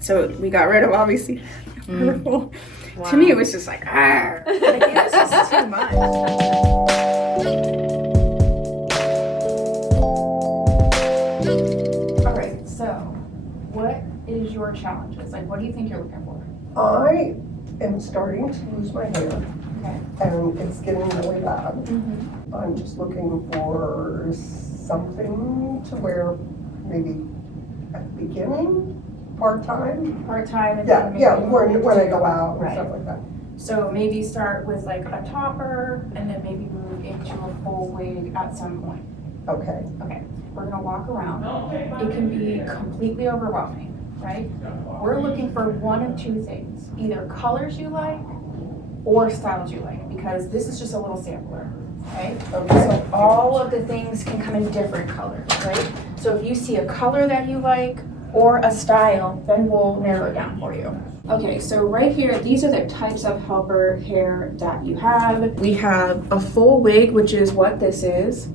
So we got rid of obviously purple. Wow. To me, it was just like, ah, like, it's just too much. All right, so what is your challenges? Like, what do you think you're looking for? I am starting to lose my hair. Okay. And it's getting really bad. Mm-hmm. I'm just looking for something to wear maybe at the beginning, part-time. Part-time? And Yeah, when I go out right. and stuff like that. So maybe start with like a topper and then maybe move into a full wig at some point. Okay. Okay, we're gonna walk around. It can be completely overwhelming, right? We're looking for one of two things, either colors you like or styles you like, because this is just a little sampler, okay? So all of the things can come in different colors, right? So if you see a color that you like or a style, then we'll narrow it down for you. Okay, so right here, these are the types of helper hair that you have. We have a full wig, which is what this is.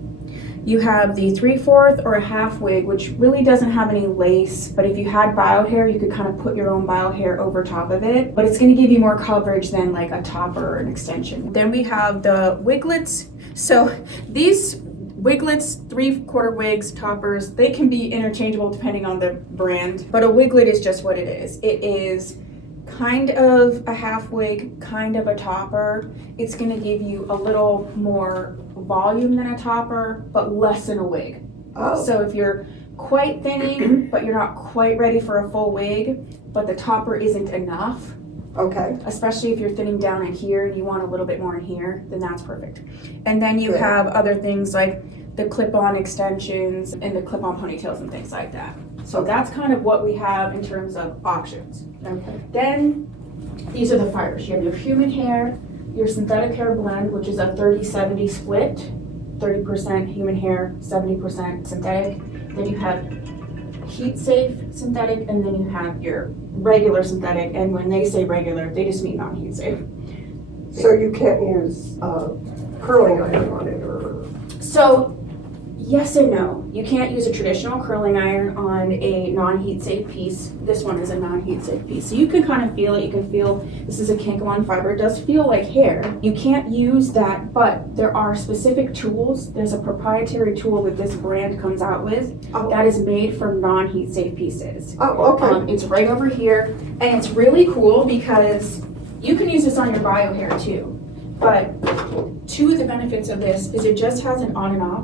You have the 3/4 or a half wig, which really doesn't have any lace, but if you had bio hair, you could kind of put your own bio hair over top of it, but it's gonna give you more coverage than like a topper or an extension. Then we have the wiglets. So these wiglets, 3/4 wigs, toppers, they can be interchangeable depending on the brand, but a wiglet is just what it is. It is kind of a half wig, kind of a topper. It's gonna give you a little more volume than a topper, but less than a wig. Oh. So if you're quite thinning, but you're not quite ready for a full wig, but the topper isn't enough, Okay. especially if you're thinning down in here and you want a little bit more in here, then that's perfect. And then you Good. have other things like the clip-on extensions and the clip-on ponytails and things like that. So that's kind of what we have in terms of options. Okay. Then these are the fibers. You have your human hair, your synthetic hair blend, which is a 30-70 split, 30% human hair, 70% synthetic. Then you have heat safe synthetic, and then you have your regular synthetic. And when they say regular, they just mean non-heat safe. So you can't use curling iron on it or? So yes and no. You can't use a traditional curling iron on a non-heat safe piece. This one is a non-heat safe piece. So you can kind of feel it. You can feel this is a Kinkalon fiber. It does feel like hair. You can't use that, but there are specific tools. There's a proprietary tool that this brand comes out with that is made for non-heat safe pieces. Oh, okay. It's right over here, and it's really cool because you can use this on your bio hair too. But two of the benefits of this is it just has an on and off.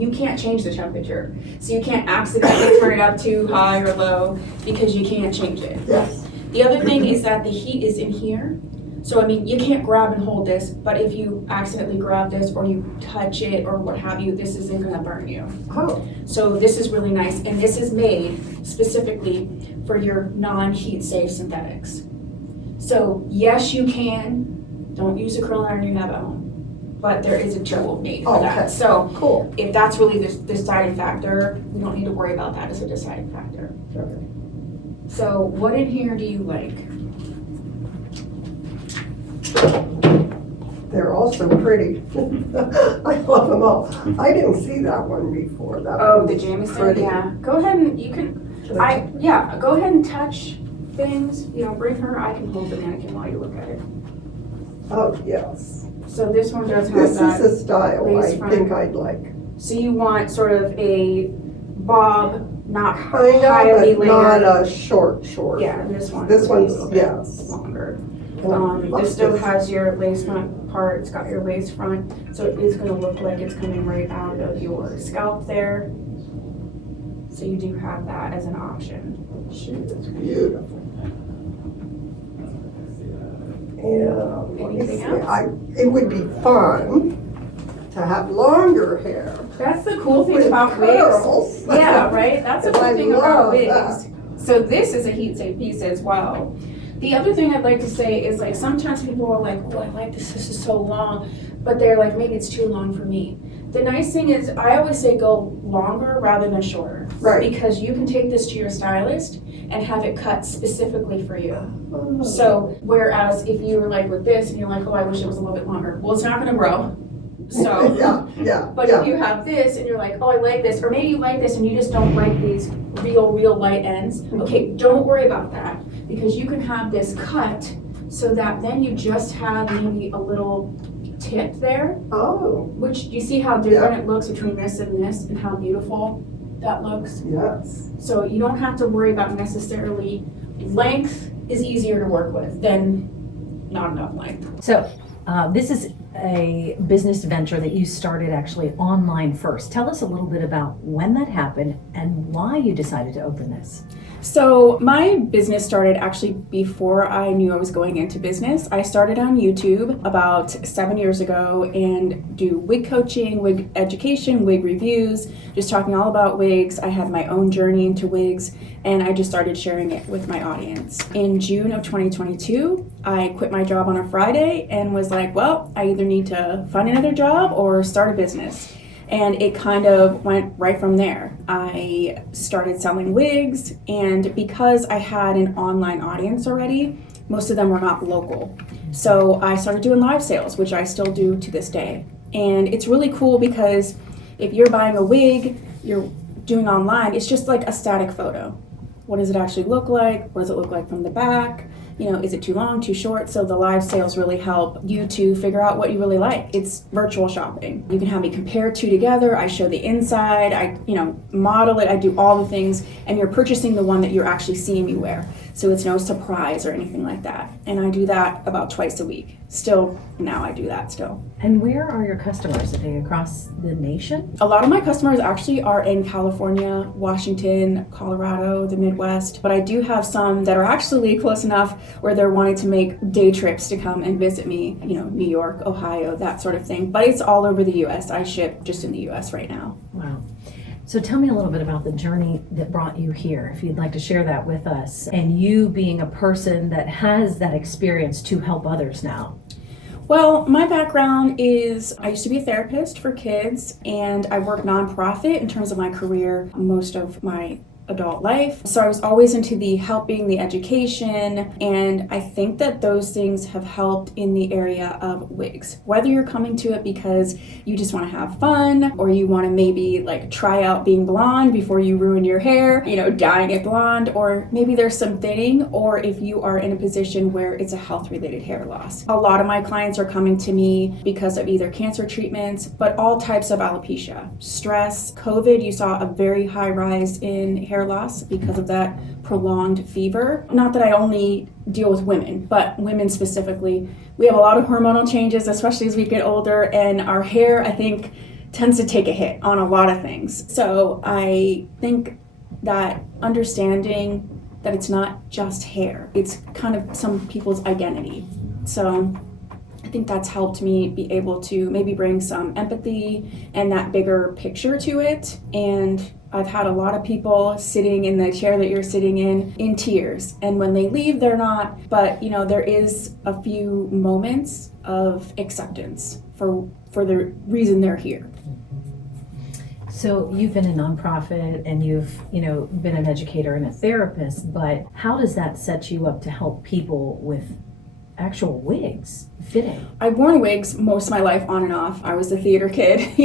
You can't change the temperature. So you can't accidentally turn it up too high or low because you can't change it. Yes. The other thing is that the heat is in here. So I mean, you can't grab and hold this, but if you accidentally grab this or you touch it or what have you, this isn't gonna burn you. Oh. So this is really nice, and this is made specifically for your non-heat safe synthetics. So yes, you can. Don't use a curling iron you have at home, but there is a tool made for that. So cool. If that's really the deciding factor, we don't need to worry about that as a deciding factor. Okay. So what in here do you like? They're all so pretty. I love them all. I didn't see that one before. That Oh, one the was Jamison? pretty. Yeah. Go ahead and you can, go ahead and touch things. You know, bring her, I can hold the mannequin while you look at it. Oh, yes. So this one does have This that. is a style lace I front. think I'd like. So you want sort of a bob, not Kind of, highly but not layered. a short. Yeah, and this one. This would be a one's, little bit yes. longer. And I love This still this. has your lace front part. It's got your lace front, so it is going to look like it's coming right out of your scalp there. So you do have that as an option. She is beautiful. Yeah. let me Anything see. else? It would be fun to have longer hair. That's the cool thing with about curls. wigs. Yeah, right? That's the And I cool thing about love wigs. that. So this is a heat safe piece as well. The other thing I'd like to say is like sometimes people are like, oh, I like this is so long, but they're like, maybe it's too long for me. The nice thing is I always say go longer rather than shorter. Right. Because you can take this to your stylist and have it cut specifically for you. Oh. So whereas if you were like with this and you're like, oh, I wish it was a little bit longer. Well, it's not gonna grow. So, Yeah. but if you have this and you're like, oh, I like this, or maybe you like this and you just don't like these real light ends, okay, don't worry about that, because you can have this cut so that then you just have maybe a little tip there, Oh, which you see how different it looks between this and how beautiful that looks. yes. So you don't have to worry about necessarily length is easier to work with than not enough length. So this is a business venture that you started actually online first. Tell us a little bit about when that happened and why you decided to open this. So my business started actually before I knew I was going into business. I started on YouTube about 7 years ago and do wig coaching, wig education, wig reviews, just talking all about wigs. I had my own journey into wigs and I just started sharing it with my audience. In June of 2022, I quit my job on a Friday and was like, well, I either need to find another job or start a business. And it kind of went right from there. I started selling wigs, and because I had an online audience already, most of them were not local. So I started doing live sales, which I still do to this day. And it's really cool because if you're buying a wig, you're doing online, it's just like a static photo. What does it actually look like? What does it look like from the back? You know, is it too long, too short? So the live sales really help you to figure out what you really like. It's virtual shopping. You can have me compare two together. I show the inside, I model it, I do all the things, and you're purchasing the one that you're actually seeing me wear. So it's no surprise or anything like that. And I do that about twice a week. Still, now I do that still. And where are your customers? Are they across the nation? A lot of my customers actually are in California, Washington, Colorado, the Midwest, but I do have some that are actually close enough where they're wanting to make day trips to come and visit me, New York, Ohio, that sort of thing. But it's all over the US. I ship just in the US right now. Wow. So tell me a little bit about the journey that brought you here, if you'd like to share that with us, and you being a person that has that experience to help others now. Well, my background is I used to be a therapist for kids, and I work nonprofit in terms of my career most of my adult life. So I was always into the helping, the education, and I think that those things have helped in the area of wigs. Whether you're coming to it because you just want to have fun, or you want to maybe try out being blonde before you ruin your hair, dyeing it blonde, or maybe there's some thinning, or if you are in a position where it's a health-related hair loss. A lot of my clients are coming to me because of either cancer treatments, but all types of alopecia, stress, COVID. You saw a very high rise in hair loss because of that prolonged fever. Not that I only deal with women, but women specifically. We have a lot of hormonal changes, especially as we get older, and our hair, I think, tends to take a hit on a lot of things. So I think that understanding that it's not just hair, it's kind of some people's identity. So I think that's helped me be able to maybe bring some empathy and that bigger picture to it. And I've had a lot of people sitting in the chair that you're sitting in tears. And when they leave, they're not. But, there is a few moments of acceptance for the reason they're here. So you've been a nonprofit and you've, been an educator and a therapist, but how does that set you up to help people with actual wigs fitting? I've worn wigs most of my life on and off. I was a theater kid,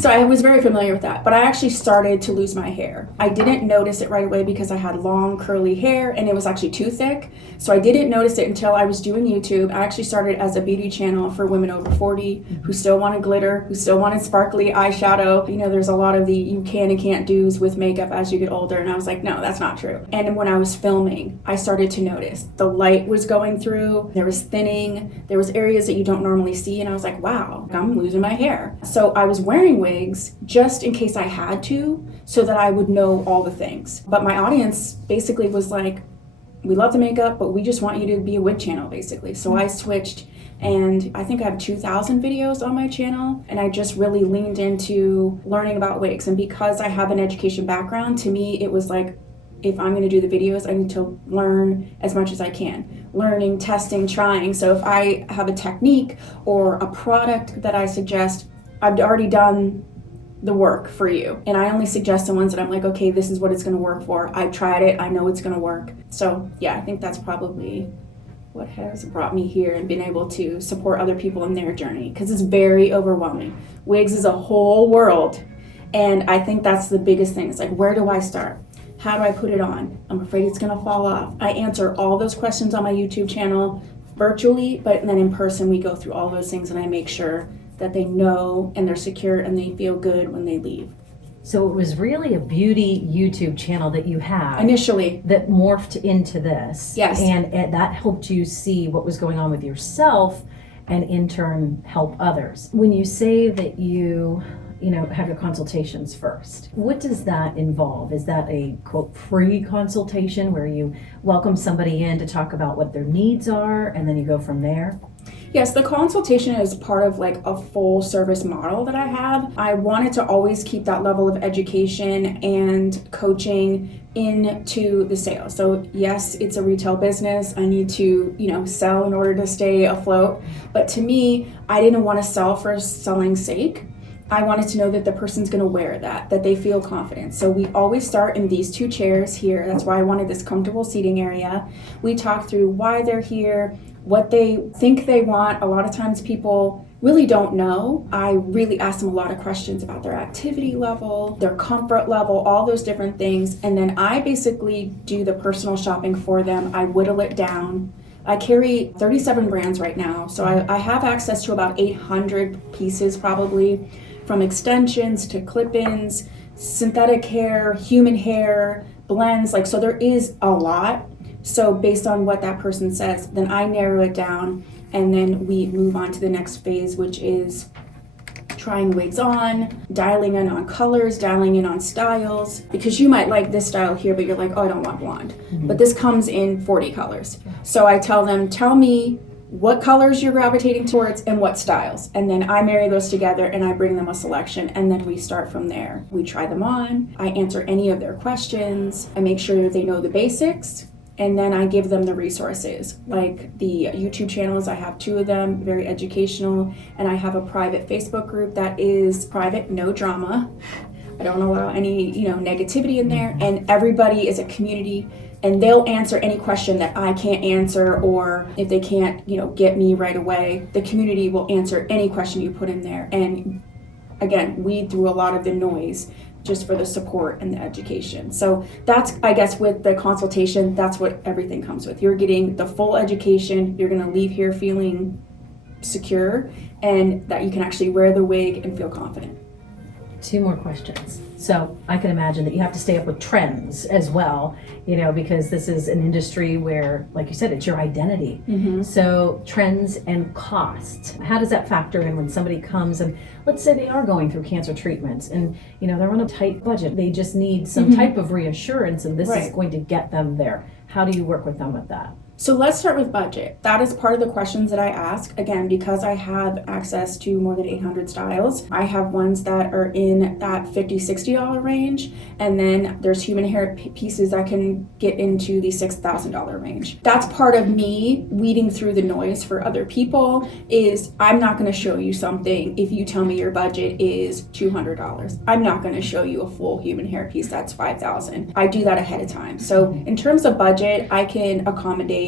so I was very familiar with that. But I actually started to lose my hair. I didn't notice it right away because I had long curly hair and it was actually too thick. So I didn't notice it until I was doing YouTube. I actually started as a beauty channel for women over 40 who still wanted glitter, who still wanted sparkly eyeshadow. There's a lot of the you can and can't do's with makeup as you get older. And I was like, no, that's not true. And when I was filming, I started to notice the light was going through, there was thinning, there was areas that you don't normally see, and I was like, wow, I'm losing my hair. So I was wearing wigs just in case I had to, so that I would know all the things. But my audience basically was like, we love the makeup, but we just want you to be a wig channel, basically. So I switched, and I think I have 2,000 videos on my channel, and I just really leaned into learning about wigs. And because I have an education background, to me, it was like, if I'm going to do the videos, I need to learn as much as I can. Learning, testing, trying. So if I have a technique or a product that I suggest, I've already done the work for you. And I only suggest the ones that I'm like, okay, this is what it's going to work for. I've tried it. I know it's going to work. So yeah, I think that's probably what has brought me here and been able to support other people in their journey, because it's very overwhelming. Wigs is a whole world, and I think that's the biggest thing. It's like, where do I start? How do I put it on? I'm afraid it's gonna fall off. I answer all those questions on my YouTube channel virtually, but then in person we go through all those things, and I make sure that they know and they're secure and they feel good when they leave. So it was really a beauty YouTube channel that you had Initially, that morphed into this. Yes. And that helped you see what was going on with yourself and in turn help others. When you say that you have your consultations first, what does that involve? Is that a quote free consultation where you welcome somebody in to talk about what their needs are and then you go from there? yes, the consultation is part of like a full service model that I have. I wanted to always keep that level of education and coaching into the sale. So yes, it's a retail business. I need to, sell in order to stay afloat. But to me, I didn't want to sell for selling's sake. I wanted to know that the person's going to wear that they feel confident. So we always start in these two chairs here. That's why I wanted this comfortable seating area. We talk through why they're here, what they think they want. A lot of times people really don't know. I really ask them a lot of questions about their activity level, their comfort level, all those different things. And then I basically do the personal shopping for them. I whittle it down. I carry 37 brands right now. So I have access to about 800 pieces probably, from extensions to clip-ins, synthetic hair, human hair, blends. So there is a lot. So based on what that person says, then I narrow it down, and then we move on to the next phase, which is trying wigs on, dialing in on colors, dialing in on styles, because you might like this style here, but you're like, oh, I don't want blonde. But this comes in 40 colors. So I tell them, tell me what colors you're gravitating towards and what styles. And then I marry those together and I bring them a selection, and then we start from there. We try them on, I answer any of their questions, I make sure they know the basics, and then I give them the resources, like the YouTube channels. I have 2 of them, very educational, and I have a private Facebook group that is private, no drama. I don't allow any, negativity in there, and everybody is a community, and they'll answer any question that I can't answer, or if they can't, get me right away, the community will answer any question you put in there, and again, weed through a lot of the noise just for the support and the education. So that's, I guess, with the consultation, that's what everything comes with. You're getting the full education. You're gonna leave here feeling secure, and that you can actually wear the wig and feel confident. 2 more questions. So I can imagine that you have to stay up with trends as well, because this is an industry where, like you said, it's your identity. So trends and cost, how does that factor in when somebody comes and let's say they are going through cancer treatments and, they're on a tight budget. They just need some type of reassurance, and this is going to get them there. How do you work with them with that? So let's start with budget. That is part of the questions that I ask. Again, because I have access to more than 800 styles, I have ones that are in that $50, $60 range. And then there's human hair pieces that can get into the $6,000 range. That's part of me weeding through the noise for other people. Is I'm not going to show you something if you tell me your budget is $200. I'm not going to show you a full human hair piece that's $5,000. I do that ahead of time. So in terms of budget, I can accommodate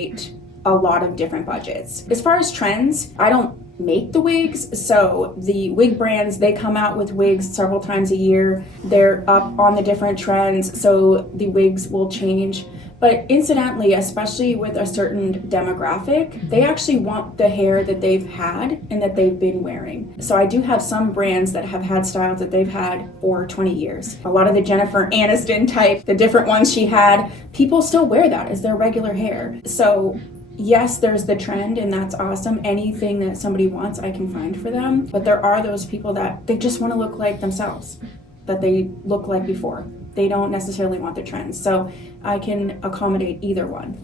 a lot of different budgets. As far as trends, I don't make the wigs, so the wig brands, they come out with wigs several times a year. They're up on the different trends, so the wigs will change. But incidentally, especially with a certain demographic, they actually want the hair that they've had and that they've been wearing. So I do have some brands that have had styles that they've had for 20 years. A lot of the Jennifer Aniston type, the different ones she had, people still wear that as their regular hair. So yes, there's the trend, and that's awesome. Anything that somebody wants, I can find for them. But there are those people that they just want to look like themselves, that they look like before. They don't necessarily want the trends. So I can accommodate either one.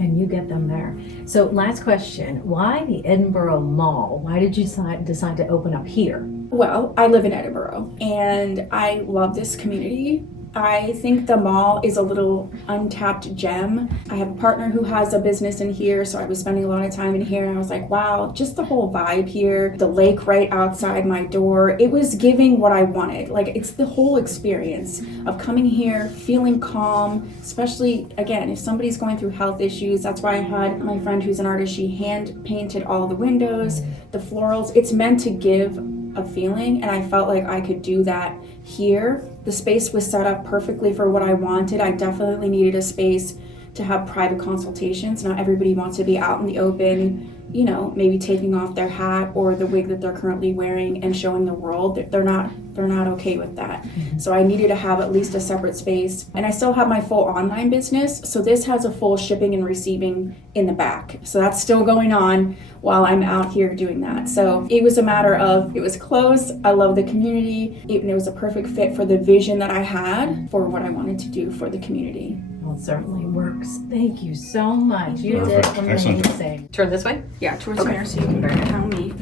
And you get them there. So last question, why the Edinburgh Mall? Why did you decide to open up here? Well, I live in Edinburgh, and I love this community. I think the mall is a little untapped gem. I have a partner who has a business in here, so I was spending a lot of time in here, and I was like, wow, just the whole vibe here, the lake right outside my door, it was giving what I wanted. Like, it's the whole experience of coming here, feeling calm, especially, again, if somebody's going through health issues. That's why I had my friend who's an artist, she hand painted all the windows, the florals. It's meant to give a feeling, and I felt like I could do that here. The space was set up perfectly for what I wanted. I definitely needed a space to have private consultations. Not everybody wants to be out in the open, you know, maybe taking off their hat or the wig that they're currently wearing and showing the world. They're not okay with that. So I needed to have at least a separate space. And I still have my full online business, so this has a full shipping and receiving in the back. So that's still going on while I'm out here doing that. So it was a matter of, it was close. I love the community. It was a perfect fit for the vision that I had for what I wanted to do for the community. Well, it certainly works. Thank you so much. You did Perfect. Excellent. amazing. Turn this way. Yeah, towards the mirror so you can better tell me.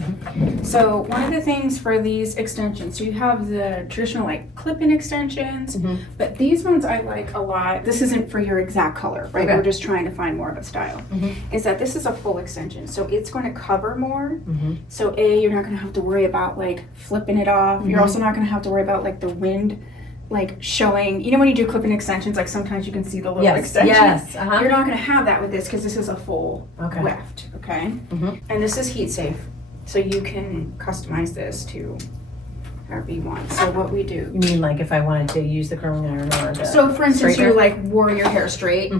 So one of the things for these extensions, so you have the traditional like clip-in extensions, but these ones I like a lot. This isn't for your exact color, right? Okay. We're just trying to find more of a style. Is that this is a full extension, so it's going to cover more. So you're not going to have to worry about like flipping it off. You're also not going to have to worry about like the wind like showing, you know, when you do clip-in extensions, like sometimes you can see the little extension. Yes. You're not going to have that with this because this is a full Okay. weft, okay? And this is heat safe, so you can customize this to however you want. So what we do. You mean like if I wanted to use the curling iron or the So for instance, straightener? you like wore your hair straight,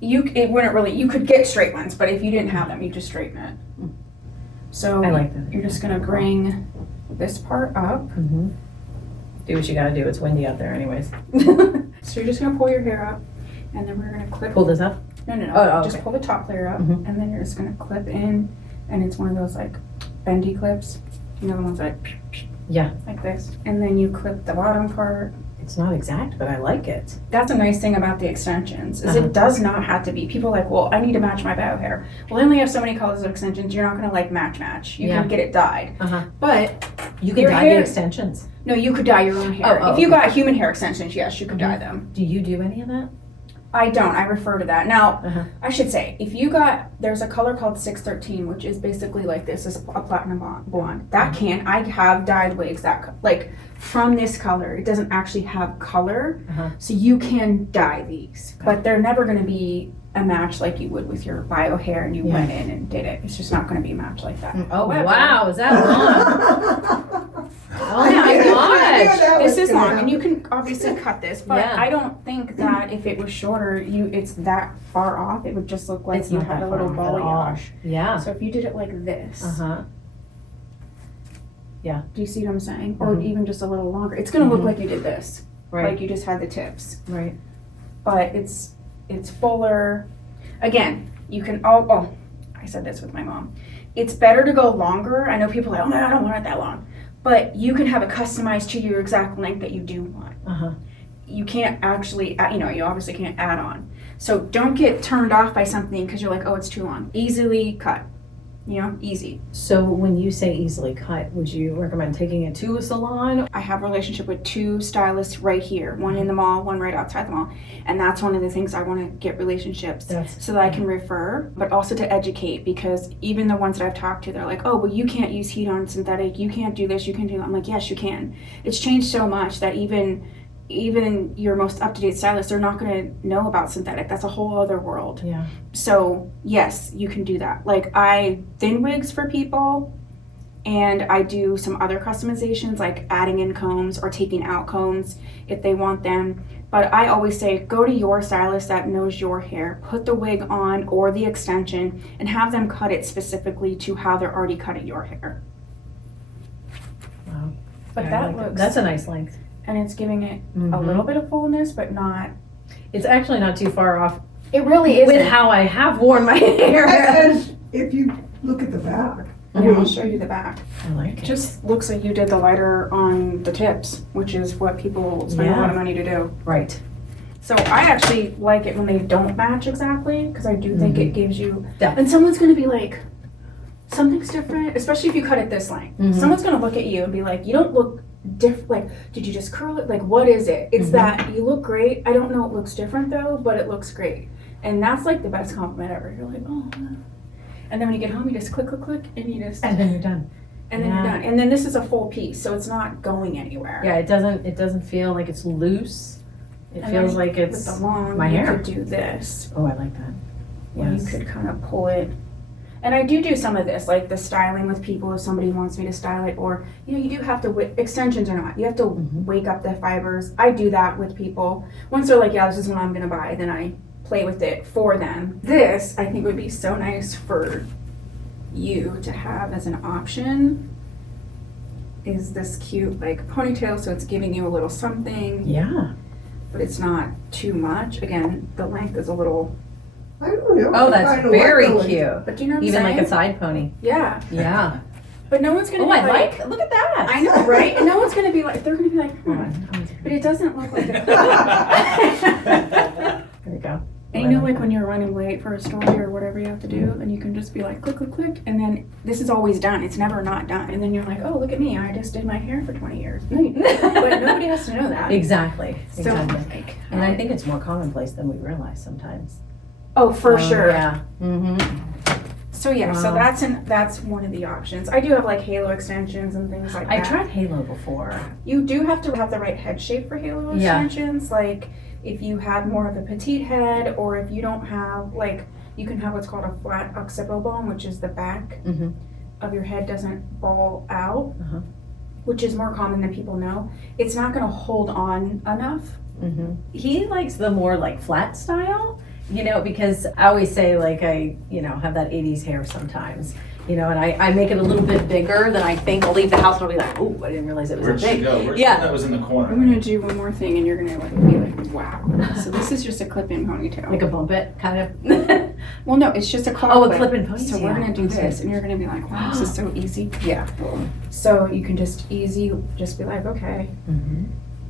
it wouldn't really, you could get straight ones, but if you didn't have them, you just straighten it. So I like that. you're just going to bring this part up. Do what you gotta do. It's windy out there anyways. So you're just going to pull your hair up, and then we're going to clip. Pull this up? No. Oh, Just okay. pull the top layer up, and then you're just gonna clip in, and it's one of those like bendy clips. You know, the ones that Yeah. like this. And then you clip the bottom part. It's not exact, but I like it. That's a nice thing about the extensions, is it does not have to be. People are like, well, I need to match my bio hair. Well, I only have so many colors of extensions. You're not gonna like match. You Yeah. can get it dyed. But You can Your dye hair- the extensions. no, you could dye your own hair. Oh, If you okay. got human hair extensions, yes, you could dye them. Do you do any of that? I don't. I refer to that. Now, Uh-huh. I should say, if you there's a color called 613, which is basically like this, is a platinum blonde. I have dyed wigs that, like, from this color. It doesn't actually have color, so you can dye these. But they're never going to be a match like you would with your bio hair and you went in and did it. It's just not going to be a match like that. Oh, However, wow. Is that long? Oh, Yeah, my I knew gosh. This is long, and you can obviously cut this, but Yeah. I don't think that if it was shorter, it's that far off. It would just look like It's you not had that a little far off at all. balayage. Yeah. So if you did it like this, Uh-huh. do you see what I'm saying? Or even just a little longer. It's gonna look like you did this, Right. like you just had the tips. Right. But it's fuller. Again, you can, I said this with my mom. It's better to go longer. I know people are like, oh no, I don't want it that long. But you can have it customized to your exact length that you do want. You can't actually, you obviously can't add on. So don't get turned off by something because you're like, oh, it's too long. Easily cut, easy. So when you say easily cut, would you recommend taking it to a salon? I have a relationship with 2 stylists right here, one in the mall, one right outside the mall. And that's one of the things I want to get relationships so that I can refer, but also to educate, because even the ones that I've talked to, they're like, oh, well, you can't use heat on synthetic. You can't do this. You can do that. I'm like, yes, you can. It's changed so much that even your most up-to-date stylists, they're not going to know about synthetic. That's a whole other world. Yeah. So yes, you can do that. Like, I thin wigs for people, and I do some other customizations like adding in combs or taking out combs if they want them. But I always say, go to your stylist that knows your hair, put the wig on or the extension, and have them cut it specifically to how they're already cutting your hair. Wow. But Yeah, I that like it. looks, That's a nice length. and it's giving it a little bit of fullness, but not. It's actually not too far off It really is. with how I have worn my hair. And if you look at the back, Yeah, I'll show you the back. I like It it. just looks like you did the lighter on the tips, which is what people spend a lot of money to do. Right. So I actually like it when they don't match exactly, because I do think it gives you. Yeah. And someone's gonna be like, something's different, especially if you cut it this length. Someone's gonna look at you and be like, you don't look like, did you just curl it? Like, what is it? It's that you look great. I don't know it looks different though, but it looks great. And that's like the best compliment ever. You're like, oh. And then when you get home, you just click, click, click, and you just. And then you're done. And then you're done. And then this is a full piece, so it's not going anywhere. Yeah, it doesn't feel like it's loose. It And feels then like it's with the long, my hair. You could do this. Oh, I like that. Where you could kind of pull it. And I do some of this, like the styling with people if somebody wants me to style it, or you do have to extensions or not. You have to wake up the fibers. I do that with people. Once they're like, yeah, this is what I'm gonna buy, then I play with it for them. This I think would be so nice for you to have as an option. Is this cute like ponytail, so it's giving you a little something. Yeah. But it's not too much. Again, the length is a little. I don't know. Oh, that's very like cute. But do you know what I'm Even saying? like a side pony. Yeah. Yeah. But no one's gonna. Oh, be I like. Look at that. I know, right? And no one's gonna be like. They're gonna be like. Hold on. But it doesn't look like a. There you go. And you know, like when you're running late for a story or whatever you have to do, and you can just be like, click, click, click, and then this is always done. It's never not done. And then you're like, oh, look at me. I just did my hair for 20 years. No, you didn't. But nobody has to know that. Exactly. So, Exactly. like, And I think it's more commonplace than we realize sometimes. oh, for sure. Yeah. Mm-hmm. So yeah, so Wow. that's one of the options. I do have like halo extensions and things like I that. tried Halo before. You do have to have the right head shape for halo Yeah. extensions. Like if you have more of a petite head, or if you don't have like, you can have what's called a flat occipital bone, which is the back of your head doesn't ball out, which is more common than people know. It's not going to hold on enough. He likes the more like flat style, because I always say like I, have that 80s hair sometimes, and I make it a little bit bigger than I think. I'll leave the house and I'll be like, oh, I didn't realize it was Where'd so big. she go? Where'd Yeah. she go? That was in the corner. I'm going to do one more thing and you're going to like be like, wow. So this is just a clip-in ponytail. Like a bump it, kind of. Well, no, it's just a claw Oh, a clip. clip-in ponytail. So we're going to do this and you're going to be like, wow, this is so easy. Yeah. So you can just just be like, okay.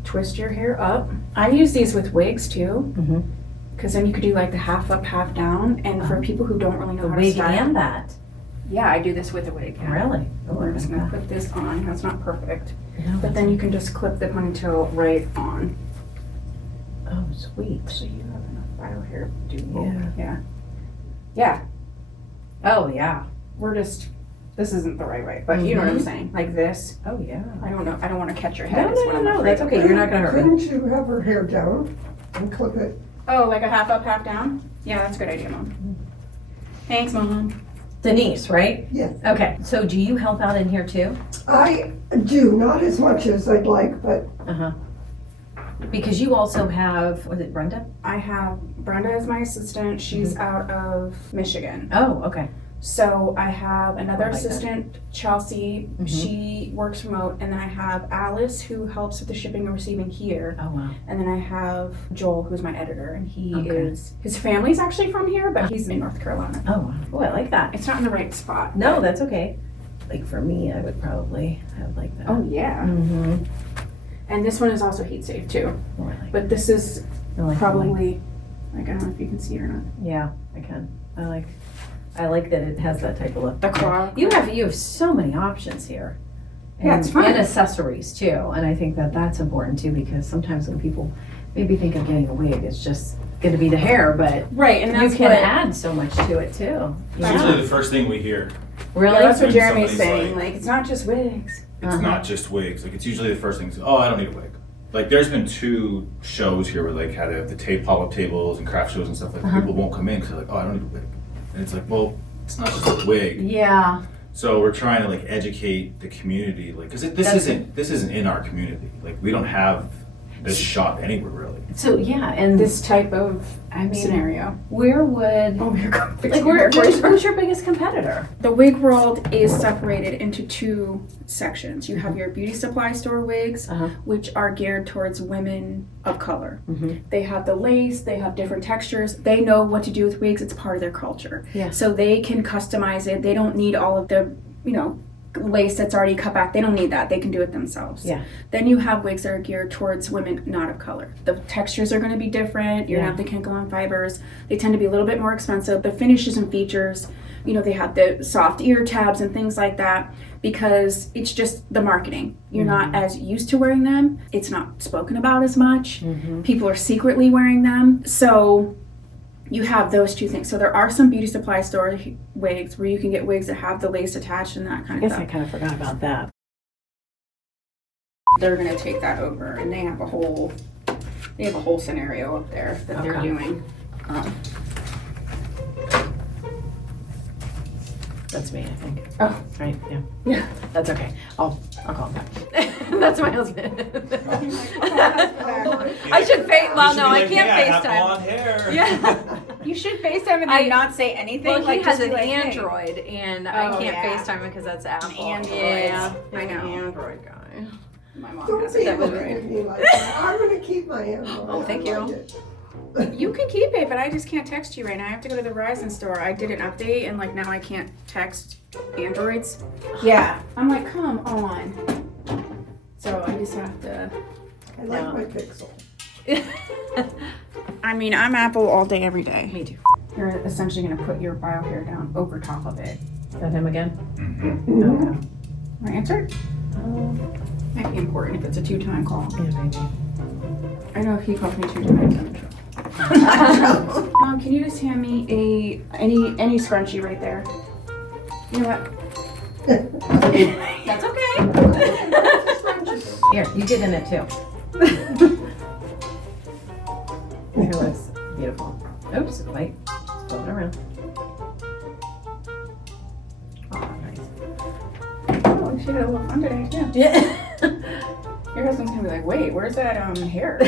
Twist your hair up. I use these with wigs too, because then you could do like the half up, half down. And for people who don't really know The how to wig style, and that. yeah, I do this with a wig. Yeah. Really? Oh, We're I just like gonna that. put this on. That's not perfect, No, but then you can just clip the ponytail right on. Oh, sweet. So you have enough file hair to do. Yeah. Yeah. Yeah. Oh, yeah. We're just. This isn't the right way, but you know what I'm saying. Like this. Oh, yeah. I don't know. I don't want to catch your head. No, is no, what no, I'm no, afraid that's of. okay. You're not gonna hurt me. Couldn't you have her hair down and clip it? Oh, like a half up, half down? Yeah, that's a good idea, Mom. Thanks, Mom. Denise, right? Yes. Okay. So do you help out in here too? I do, not as much as I'd like, but Because you also have, was it Brenda? I have Brenda as my assistant. She's out of Michigan. Oh, okay. So I have another I like that. assistant, Chelsea. She works remote. And then I have Alice, who helps with the shipping and receiving here. Oh, wow. And then I have Joel, who's my editor. And he Okay. his family's actually from here, but he's in North Carolina. Oh, wow. Oh, I like that. It's not in the right spot. No, that's okay. Like for me, I would probably have like that. Oh, yeah. Mm-hmm. And this one is also heat safe, too. Oh, I like But this is I like probably, like, I don't know if you can see it or not. Yeah, I can. I like that it has that type of look. The claw. You have so many options here. Yeah, it's fun. And accessories too. And I think that that's important too, because sometimes when people maybe think of getting a wig, it's just going to be the hair, but Right, and you that's can what, add so much to it too. It's usually the first thing we hear. Really? yeah, that's what When Jeremy's somebody's saying. like- Like, it's not just wigs. It's not just wigs. Like, it's usually the first thing. Oh, I don't need a wig. Like, there's been 2 shows here where like had the pop-up tables and craft shows and stuff like that. People won't come in because they're like, oh, I don't need a wig. And it's like, well, it's not just a wig. Yeah. So we're trying to like educate the community, like, because this isn't in our community. Like, we don't have this shop anywhere really. So yeah, and This type of I mean, scenario. where would Oh, you're going like who's your biggest competitor? The wig world is separated into 2 sections. You have your beauty supply store wigs, which are geared towards women of color. They have the lace, they have different textures. They know what to do with wigs. It's part of their culture. Yeah. So they can customize it. They don't need all of the, lace that's already cut back. They don't need that. They can do it themselves. Yeah. Then you have wigs that are geared towards women not of color. The textures are going to be different. You're going to have to kinkle on fibers. They tend to be a little bit more expensive. The finishes and features you know, they have the soft ear tabs and things like that, because it's just the marketing. You're not as used to wearing them. It's not spoken about as much. People are secretly wearing them. So you have those two things. So there are some beauty supply store wigs where you can get wigs that have the lace attached and that kind I of guess I stuff. kind of forgot about that. They're gonna take that over, and they have a whole scenario up there that they're Okay. doing. That's me, I think. Oh. Right, yeah. Yeah. That's okay. I'll call him back. That's my husband. I should well, no, I can't FaceTime. hair. Yeah. You should FaceTime and I- then not say anything. Well, he like, has just an be like, hey. Android, and I Oh, can't yeah. FaceTime him because that's Apple. Androids. Yeah, I know. Android guy. My mom Don't has be it. looking at me like that. I'm gonna keep my Android. Oh, thank I you. like it. You can keep it, but I just can't text you right now. I have to go to the Verizon store. I did an update, and like now I can't text Androids. Yeah, I'm like, come on. So I just have to. I like my Pixel. I mean, I'm Apple all day, every day. Me too. You're essentially gonna put your bio hair down over top of it. Is that him again? Am I answered? Might be important if it's a 2-time call. Yeah, maybe. I know if he calls me 2 times, I'm in trouble. Mom, can you just hand me any scrunchie right there? You know what? That's okay. Here, you get in it too. Here looks beautiful. Oops, wait. Just flip it around. Oh, nice. Oh, she had a little fun today too. Yeah. Your husband's gonna be like, wait, where's that hair?